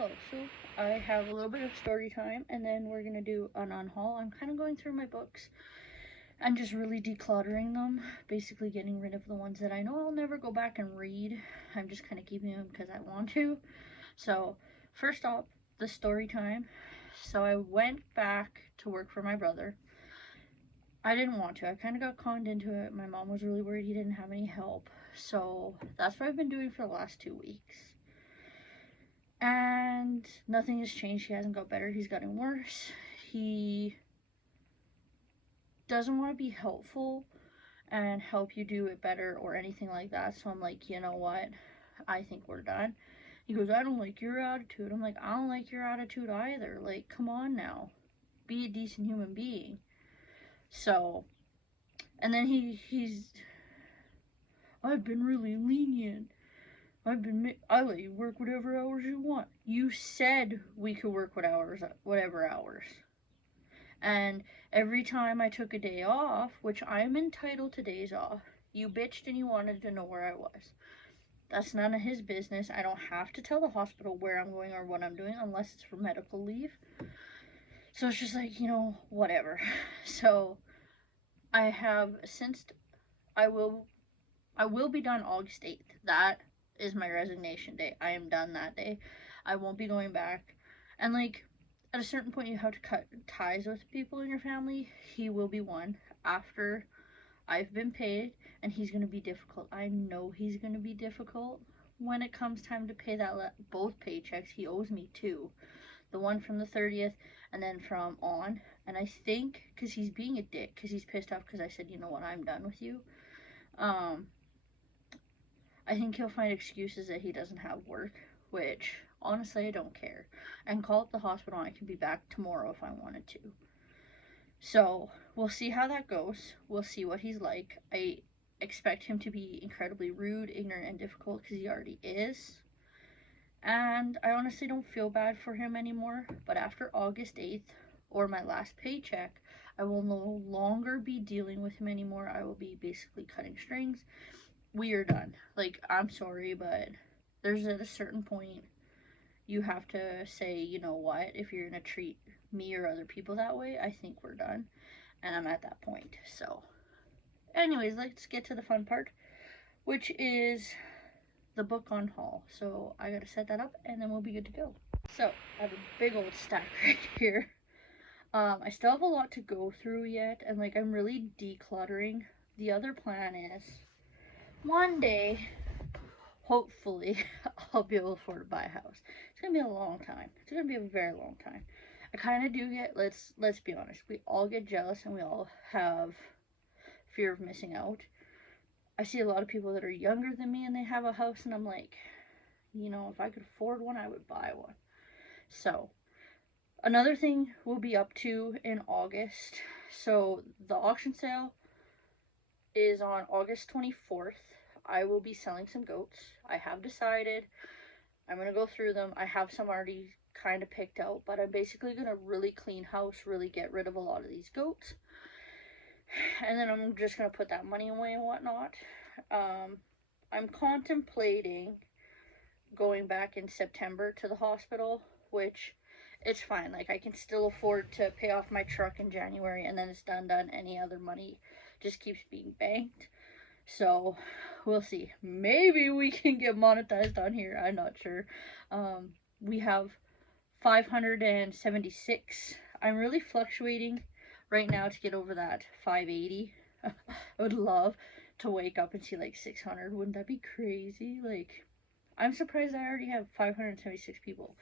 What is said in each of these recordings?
Hello, so I have a little bit of story time and then we're gonna do an unhaul. I'm kind of going through my books and just really decluttering them, basically getting rid of the ones that I know I'll never go back and read. I'm just kind of keeping them because I want to. So, first off, the story time. So, I went back to work for my brother. I didn't want to. I kind of got conned into it. My mom was really worried he didn't have any help. So, that's what I've been doing for the last 2 weeks. And nothing has changed. He hasn't got better. He's gotten worse. He doesn't want to be helpful and help you do it better or anything like that. So I'm like, you know what? I think we're done. He goes, I don't like your attitude. I'm like, I don't like your attitude either. Like, come on now. Be a decent human being. So, and then I've been really lenient. I let you work whatever hours you want. You said we could work whatever hours. And every time I took a day off, which I'm entitled to days off, you bitched and you wanted to know where I was. That's none of his business. I don't have to tell the hospital where I'm going or what I'm doing unless it's for medical leave. So it's just like, whatever. So I have since I will be done August 8th. That is my resignation day. I am done that day. I won't be going back. And like at a certain point you have to cut ties with people in your family. He will be one after I've been paid, and he's going to be difficult. I know he's going to be difficult when it comes time to pay both paychecks. He owes me two. The one from the 30th and then from on. And I think cuz he's being a dick cuz he's pissed off cuz I said, "You know what? I'm done with you." I think he'll find excuses that he doesn't have work, which honestly I don't care. I can call up the hospital and I can be back tomorrow if I wanted to. So we'll see how that goes. We'll see what he's like. I expect him to be incredibly rude, ignorant, and difficult because he already is. And I honestly don't feel bad for him anymore. But after August 8th or my last paycheck, I will no longer be dealing with him anymore. I will be basically cutting strings. We are done. Like, I'm sorry, but there's at a certain point you have to say, you know what, if you're going to treat me or other people that way, I think we're done. And I'm at that point. So, anyways, let's get to the fun part, which is the book on haul. So, I got to set that up and then we'll be good to go. So, I have a big old stack right here. I still have a lot to go through yet, and like I'm really decluttering. The other plan is one day, hopefully, I'll be able to afford to buy a house. It's gonna be a long time. It's gonna be a very long time. I kind of do get. Let's be honest. We all get jealous, and we all have fear of missing out. I see a lot of people that are younger than me, and they have a house, and I'm like, if I could afford one, I would buy one. So another thing we'll be up to in August. So the auction sale is on August 24th. I will be selling some goats. I have decided I'm going to go through them. I have some already kind of picked out, but I'm basically going to really clean house, really get rid of a lot of these goats. And then I'm just going to put that money away and whatnot. I'm contemplating going back in September to the hospital, which it's fine. Like, I can still afford to pay off my truck in January, and then it's done. Any other money just keeps being banked. So we'll see. Maybe we can get monetized on here. I'm not sure. We have 576. I'm really fluctuating right now to get over that 580. I would love to wake up and see like 600. Wouldn't that be crazy? Like, I'm surprised I already have 576 people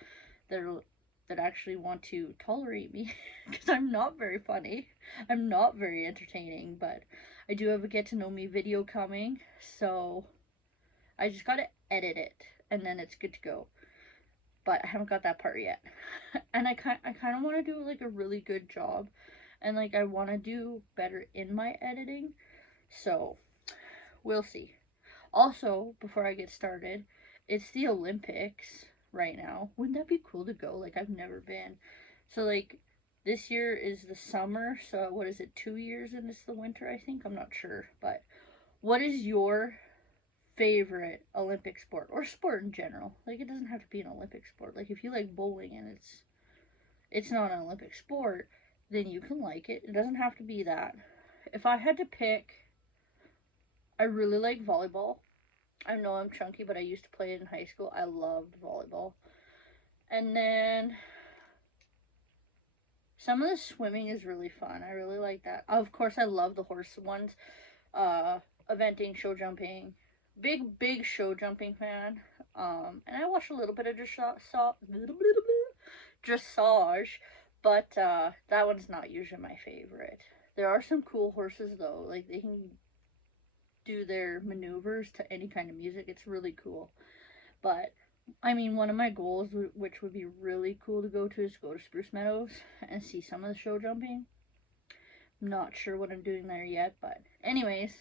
that actually want to tolerate me because I'm not very funny. I'm not very entertaining, but I do have a get to know me video coming, so I just gotta edit it and then it's good to go. But I haven't got that part yet. And I kind of want to do like a really good job, and like I want to do better in my editing. So we'll see. Also, before I get started, it's the Olympics right now. Wouldn't that be cool to go? Like, I've never been. So like this year is the summer, so what is it, 2 years and it's the winter, I think? I'm not sure. But what is your favorite Olympic sport, or sport in general. Like, it doesn't have to be an Olympic sport. Like, if you like bowling and it's not an Olympic sport, then you can like it. It doesn't have to be that. If I had to pick, I really like volleyball. I know I'm chunky, but I used to play it in high school. I loved volleyball. And then some of the swimming is really fun. I really like that. Of course, I love the horse ones. Eventing, show jumping. Big show jumping fan. And I watch a little bit of dressage, but that one's not usually my favorite. There are some cool horses though. Like, they can do their maneuvers to any kind of music. It's really cool. But I mean, one of my goals, which would be really cool to go to, is go to Spruce Meadows and see some of the show jumping. I'm not sure what I'm doing there yet, but anyways,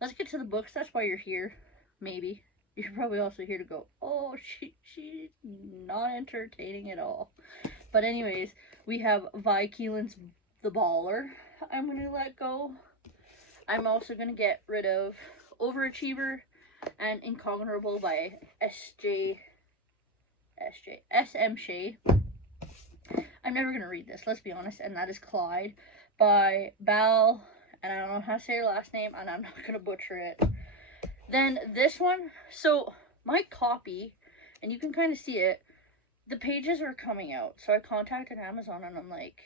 let's get to the books. That's why you're here. Maybe. You're probably also here to go, oh, she's not entertaining at all. But anyways, we have Vi Keelan's The Baller. I'm going to let go. I'm also going to get rid of Overachiever and Incognito by SM Shea. I'm never going to read this, let's be honest. And that is Clyde by Bal, and I don't know how to say her last name, and I'm not going to butcher it. Then this one, so my copy, and you can kind of see it, the pages are coming out. So I contacted Amazon and I'm like,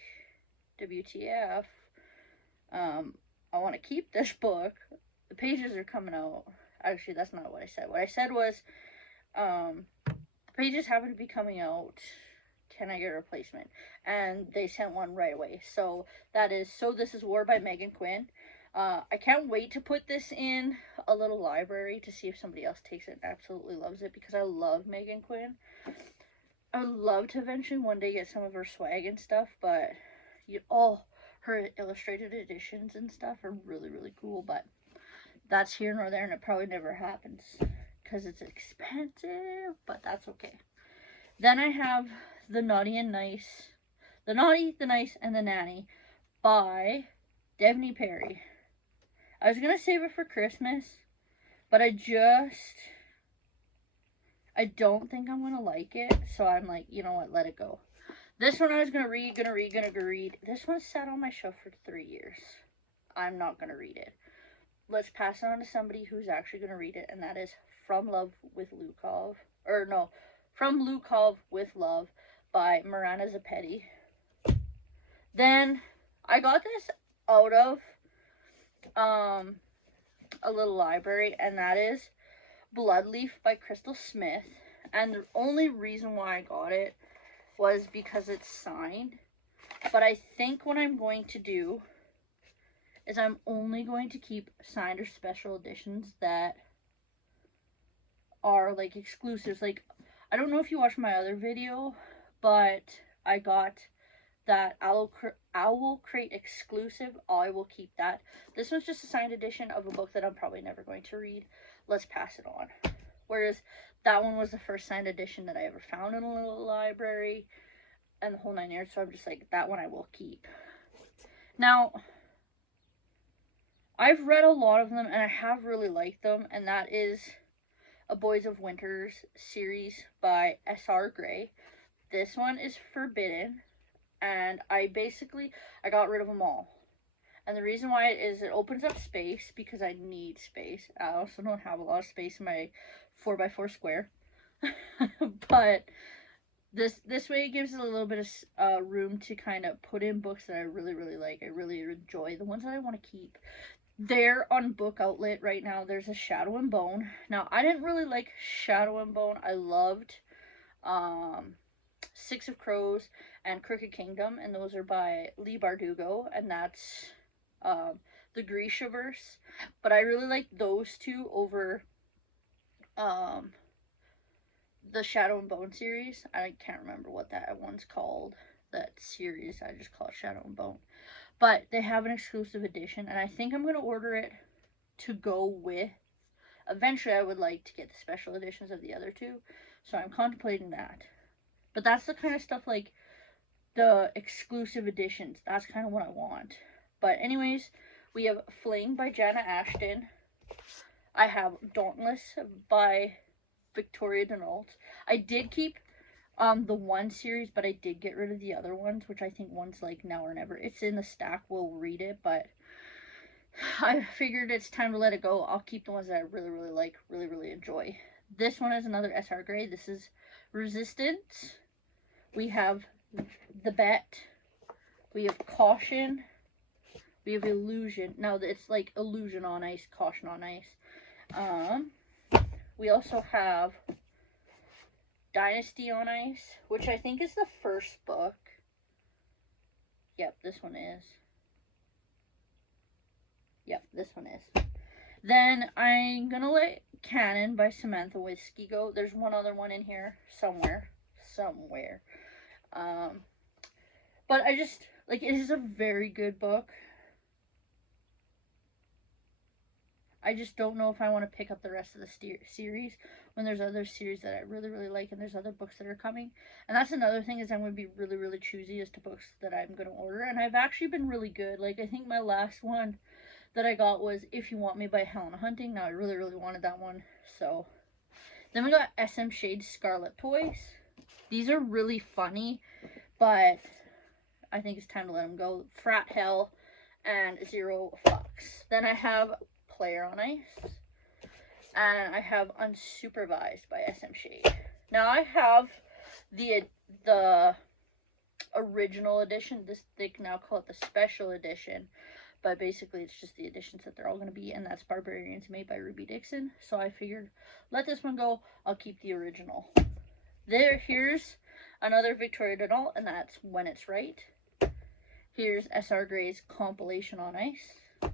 WTF, I want to keep this book. The pages are coming out. Actually, that's not what I said. What I said was, the pages happen to be coming out. Can I get a replacement? And they sent one right away. So that is So This Is War by Megan Quinn. I can't wait to put this in a little library to see if somebody else takes it and absolutely loves it, because I love Megan Quinn. I would love to eventually one day get some of her swag and stuff, but her illustrated editions and stuff are really, really cool, but that's here nor there, and it probably never happens because it's expensive, but that's okay. Then I have The Naughty, the Nice, and the Nanny by Devney Perry. I was going to save it for Christmas, but I don't think I'm going to like it, so I'm like, you know what, let it go. This one I was going to read. This one sat on my shelf for 3 years. I'm not going to read it. Let's pass it on to somebody who's actually going to read it, and that is From Lukov with Love by Marana Zapetti. Then I got this out of a little library, and that is Bloodleaf by Crystal Smith. And the only reason why I got it was because it's signed. But I think what I'm going to do is I'm only going to keep signed or special editions that are like exclusives. Like, I don't know if you watched my other video, but I got that Owl Crate exclusive. I will keep that. This one's just a signed edition of a book that I'm probably never going to read. Let's pass it on. Whereas that one was the first signed edition that I ever found in a little library, and the whole 9 years. So I'm just like, that one I will keep. Now, I've read a lot of them, and I have really liked them, and that is A Boys of Winters series by S.R. Gray. This one is forbidden, and I got rid of them all. And the reason why is it opens up space, because I need space. I also don't have a lot of space in my 4x4 square. But this way it gives it a little bit of room to kind of put in books that I really, really like. I really enjoy, the ones that I want to keep. They're on Book Outlet right now. There's a Shadow and Bone. Now, I didn't really like Shadow and Bone. I loved Six of Crows and Crooked Kingdom, and those are by Leigh Bardugo, and that's the Grishaverse. But I really like those two over the Shadow and Bone series. I can't remember what that one's called, that series. I just call it Shadow and Bone. But they have an exclusive edition, and I think I'm going to order it to go with. Eventually, I would like to get the special editions of the other two, so I'm contemplating that. But that's the kind of stuff, like the exclusive editions. That's kind of what I want. But anyways, we have Fling by Jana Ashton. I have Dauntless by Victoria Denault. I did keep the one series, but I did get rid of the other ones, which I think one's like Now or Never. It's in the stack. We'll read it, but I figured it's time to let it go. I'll keep the ones that I really, really like, really, really enjoy. This one is another SR grade. This is Resistance. We have The Bet. We have Caution. We have Illusion. No, it's like Illusion on Ice, Caution on Ice. We also have Dynasty on Ice, which I think is the first book. Yep, this one is. Yep, this one is. Then I'm gonna let Canon by Samantha Whiskey go. There's one other one in here somewhere. But I just, like, it is a very good book. I just don't know if I want to pick up the rest of the series when there's other series that I really, really like and there's other books that are coming. And that's another thing, is I'm going to be really, really choosy as to books that I'm going to order. And I've actually been really good. Like, I think my last one that I got was If You Want Me by Helena Hunting. Now, I really, really wanted that one. So, then we got SM Shade's Scarlet Toys. These are really funny, but I think it's time to let them go. Frat Hell and Zero Fucks. Then I have Player on Ice, and I have Unsupervised by SM Shade. Now I have the original edition. They can now call it the special edition, but basically it's just the editions that they're all going to be, and that's Barbarians made by Ruby Dixon. So I figured, let this one go. I'll keep the original. Here's another Victoria Denault, and that's When It's Right. Here's SR Gray's Compilation on Ice.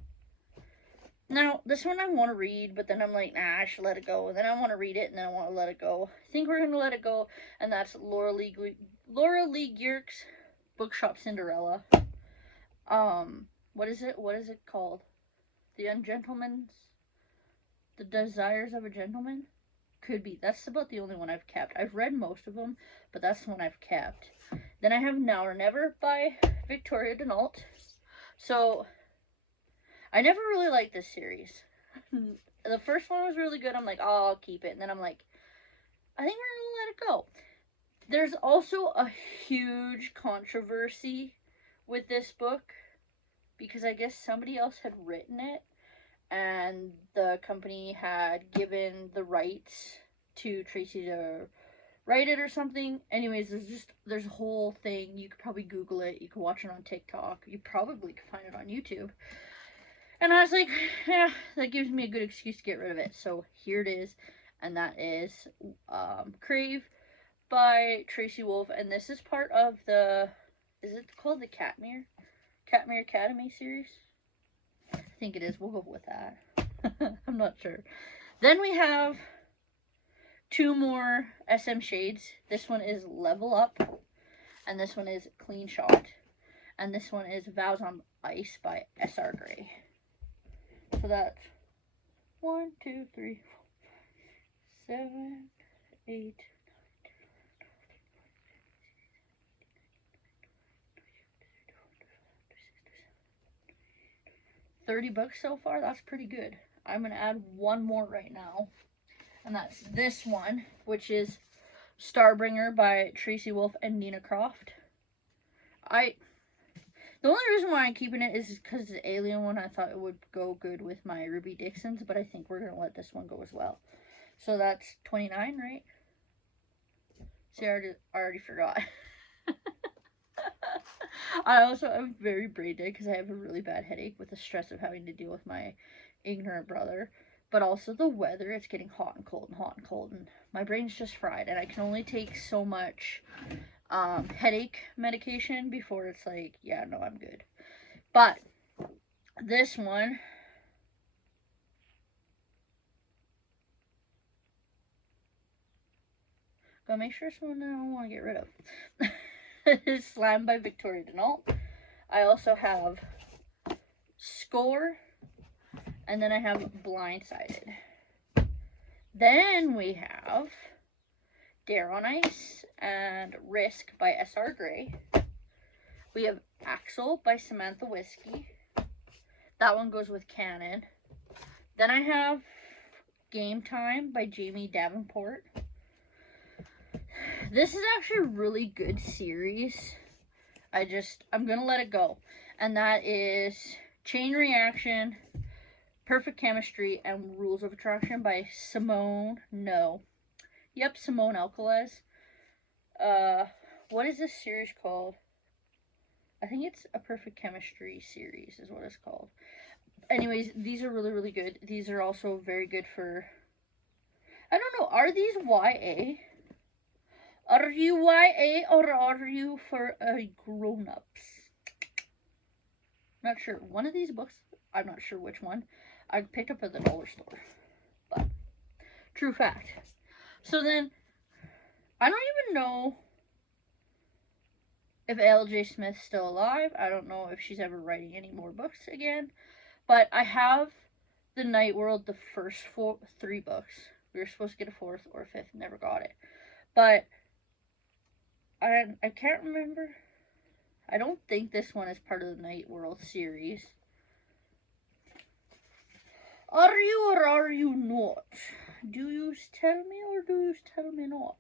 Now, this one I want to read, but then I'm like, nah, I should let it go. And then I want to read it, and then I want to let it go. I think we're going to let it go, and that's Laura Lee Geerk's Bookshop Cinderella. What is it? What is it called? The Desires of a Gentleman? Could be. That's about the only one I've kept. I've read most of them, but that's the one I've kept. Then I have Now or Never by Victoria Denault. So, I never really liked this series. The first one was really good. I'm like, oh, I'll keep it. And then I'm like, I think we're going to let it go. There's also a huge controversy with this book, because I guess somebody else had written it, and the company had given the rights to Tracy to write it or something. Anyways, there's a whole thing. You could probably Google it. You could watch it on TikTok. You probably could find it on YouTube. And I was like, yeah, that gives me a good excuse to get rid of it. So here it is, and that is Crave by Tracy Wolff, and this is part of the, is it called the Catmere Academy series? I think it is. We'll go with that. I'm not sure. Then we have two more SM Shades. This one is Level Up, and this one is Clean Shot, and this one is Vows on Ice by SR Gray. So that's 1, 2, 3, 4, 7, 8, 30 books so far. That's pretty good. I'm going to add one more right now, and that's this one, which is Starbringer by Tracy Wolff and Nina Croft. The only reason why I'm keeping it is because the Alien one, I thought it would go good with my Ruby Dixon's, but I think we're going to let this one go as well. So that's 29, right? See, I already forgot. I also am very brain dead because I have a really bad headache with the stress of having to deal with my ignorant brother. But also the weather, it's getting hot and cold and hot and cold, and my brain's just fried, and I can only take so much headache medication before it's like, yeah, no, I'm good. But this one, gotta make sure it's one that I don't want to get rid of. Is Slam by Victoria Denault. I also have Score, and then I have Blindsided. Then we have Dare on Ice and Risk by SR Gray. We have Axel by Samantha Whiskey. That one goes with Canon. Then I have Game Time by Jamie Davenport. This is actually a really good series. I'm gonna let it go. And that is Chain Reaction, Perfect Chemistry, and Rules of Attraction by Simone Alcalez. What is this series called? I think it's a Perfect Chemistry series is what it's called. Anyways, these are really, really good. These are also very good for, I don't know, are these YA? Are you YA or are you for grown-ups? Not sure. One of these books, I'm not sure which one, I picked up at the dollar store. But, true fact. So then, I don't even know if L.J. Smith's still alive. I don't know if she's ever writing any more books again. But I have The Night World, the first 3 books. We were supposed to get a 4th or a 5th, never got it. But I can't remember. I don't think this one is part of the Night World series. Are you or are you not? Do you tell me or do you tell me not?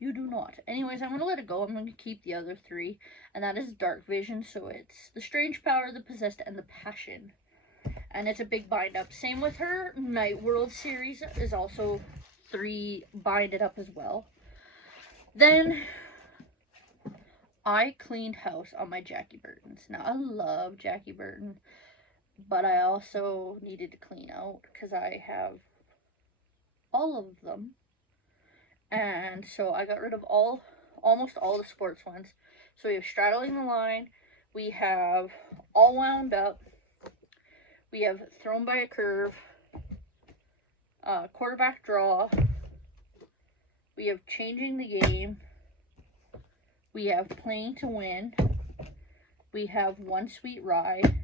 You do not. Anyways, I'm going to let it go. I'm going to keep the other 3. And that is Dark Vision. So it's The Strange Power, The Possessed, and The Passion. And it's a big bind up. Same with her Night World series is also 3 binded up as well. Then I cleaned house on my Jackie Burtons. Now I love Jackie Burton, but I also needed to clean out because I have all of them. And so I got rid of almost all the sports ones. So we have Straddling the Line, we have All Wound Up, we have Thrown by a Curve, Quarterback Draw, we have Changing the Game, we have Playing to Win, we have One Sweet Ride,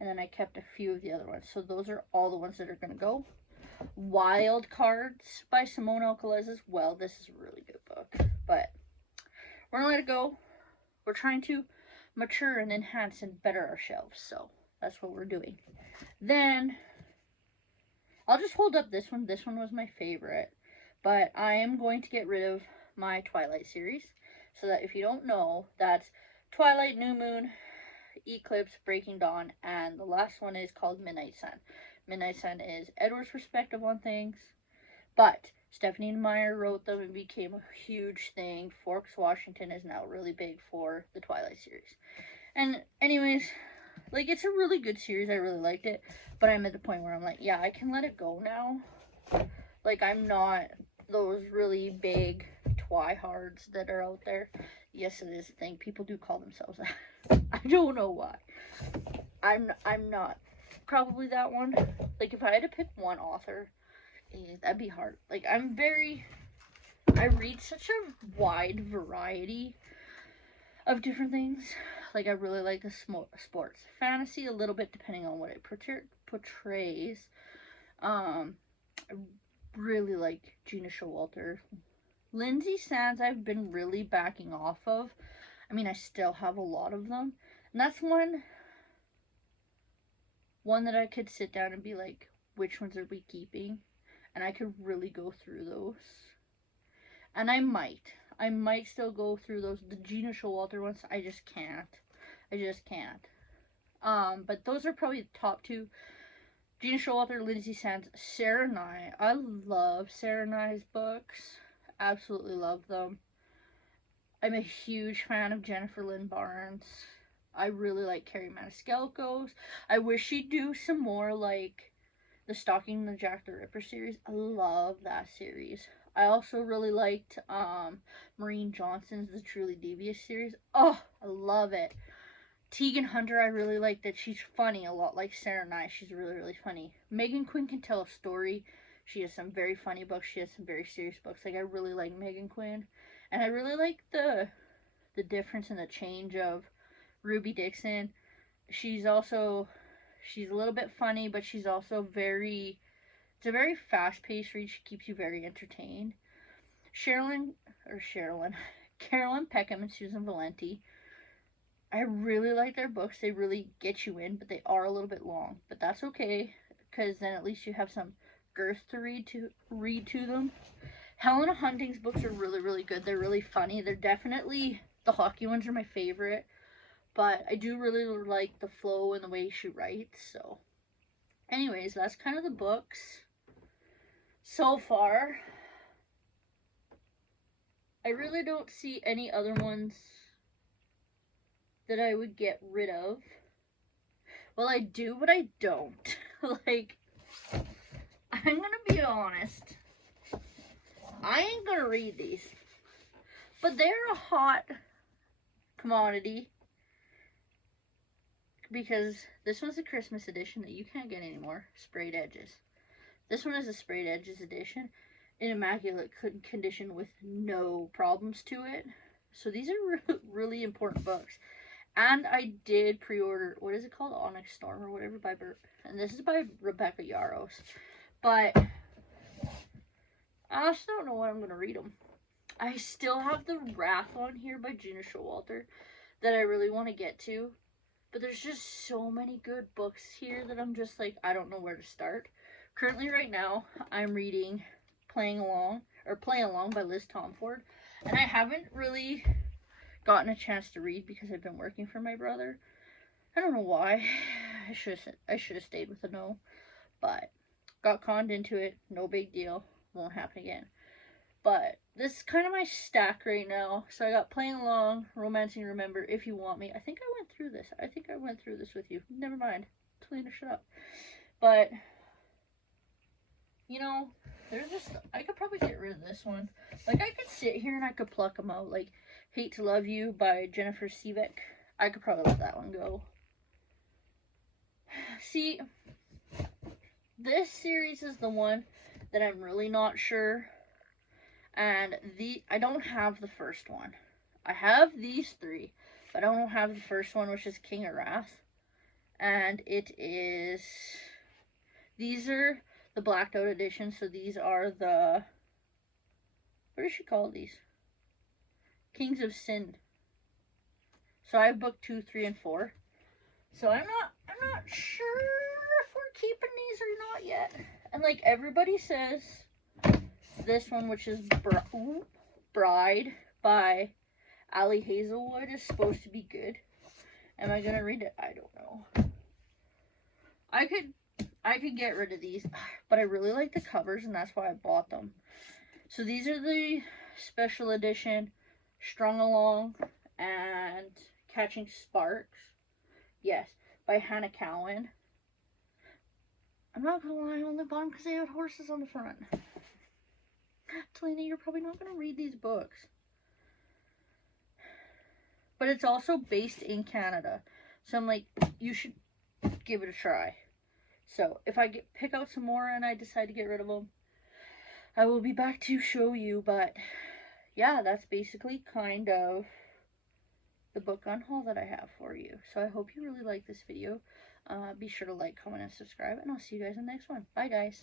and then I kept a few of the other ones. So those are all the ones that are going to go. Wild Cards by Simone Alcalez as well. This is a really good book, but we're going to let it go. We're trying to mature and enhance and better our shelves, so that's what we're doing. Then I'll just hold up this one. This one was my favorite, but I am going to get rid of my Twilight series, so that if you don't know, that's Twilight, New Moon, Eclipse, Breaking Dawn, and the last one is called Midnight Sun. Midnight Sun is Edward's perspective on things, but Stephanie Meyer wrote them and became a huge thing. Forks Washington is now really big for the Twilight series. And anyways, like, it's a really good series. I really liked it, but I'm at the point where I'm like, yeah, I can let it go now. Like, I'm not those really big twihards that are out there. Yes, it is a thing. People do call themselves that. I don't know why. I'm not probably that one. Like, if I had to pick one author, that'd be hard. Like, I read such a wide variety of different things. Like, I really like the sports fantasy a little bit, depending on what it portrays. I really like Gina Showalter. Lindsay Sands I've been really backing off of. I mean, I still have a lot of them. And that's one that I could sit down and be like, which ones are we keeping? And I could really go through those. And I might still go through those. The Gina Showalter ones, I just can't. But those are probably the top 2. Gina Showalter, Lindsay Sands, Sarah Nye. I love Sarah Nye's books. Absolutely love them. I'm a huge fan of Jennifer Lynn Barnes. I really like Carrie Maniscalco's. I wish she'd do some more, like, the Stalking the Jack the Ripper series. I love that series. I also really liked Maureen Johnson's The Truly Devious series. Oh, I love it. Tegan Hunter, I really like that she's funny a lot, like Sarah Nye. She's really, really funny. Megan Quinn can tell a story. She has some very funny books. She has some very serious books. Like, I really like Megan Quinn. And I really like the difference in the change of Ruby Dixon. She's a little bit funny, but she's also it's a very fast-paced read. She keeps you very entertained. Carolyn Peckham and Susan Valenti. I really like their books. They really get you in, but they are a little bit long. But that's okay, because then at least you have some girth to read to them. Helena Hunting's books are really, really good. They're really funny. They're definitely, the hockey ones are my favorite. But I do really like the flow and the way she writes. So anyways, that's kind of the books so far. I really don't see any other ones that I would get rid of. Well, I do, but I don't. Like, I'm gonna be honest. I ain't gonna read these. But they're a hot commodity. Because this one's a Christmas edition that you can't get anymore. Sprayed edges. This one is a sprayed edges edition in immaculate condition with no problems to it. So these are really important books. And I did pre-order, what is it called? Onyx Storm or whatever by Bert. And this is by Rebecca Yarros. But I also don't know when I'm going to read them. I still have the Wrath on here by Gina Showalter that I really want to get to. But there's just so many good books here that I'm just like, I don't know where to start. Currently right now, I'm reading Play Along by Liz Tomford. And I haven't really gotten a chance to read because I've been working for my brother. I don't know why. I should have stayed with a no. But got conned into it. No big deal. Won't happen again. But this is kind of my stack right now. So I got Playing Along, Romancing Remember, If You Want Me. I think I went through this. I think I went through this with you. Never mind. Teleana, shut up. But, you know, there's just, I could probably get rid of this one. Like, I could sit here and I could pluck them out. Like, Hate to Love You by Jennifer Sivek. I could probably let that one go. See, this series is the one that I'm really not sure. And I don't have the first one. I have these three, but I don't have the first one, which is King of Wrath. And it is, these are the blacked out edition, so these are the, what does she call these? Kings of Sin. So I have book 2, 3, and 4. So I'm not sure if we're keeping these or not yet. And like everybody says, this one, which is Bride by Ali Hazelwood, is supposed to be good. Am I gonna read it? I don't know. I could get rid of these, but I really like the covers, and that's why I bought them. So these are the special edition Strung Along and Catching Sparks. Yes, by Hannah Cowan. I'm not gonna lie, I only bought them because they had horses on the front. Teleana, you're probably not going to read these books. But it's also based in Canada. So I'm like, you should give it a try. So if I pick out some more and I decide to get rid of them, I will be back to show you. But yeah, that's basically kind of the book unhaul that I have for you. So I hope you really like this video. Be sure to like, comment, and subscribe. And I'll see you guys in the next one. Bye, guys.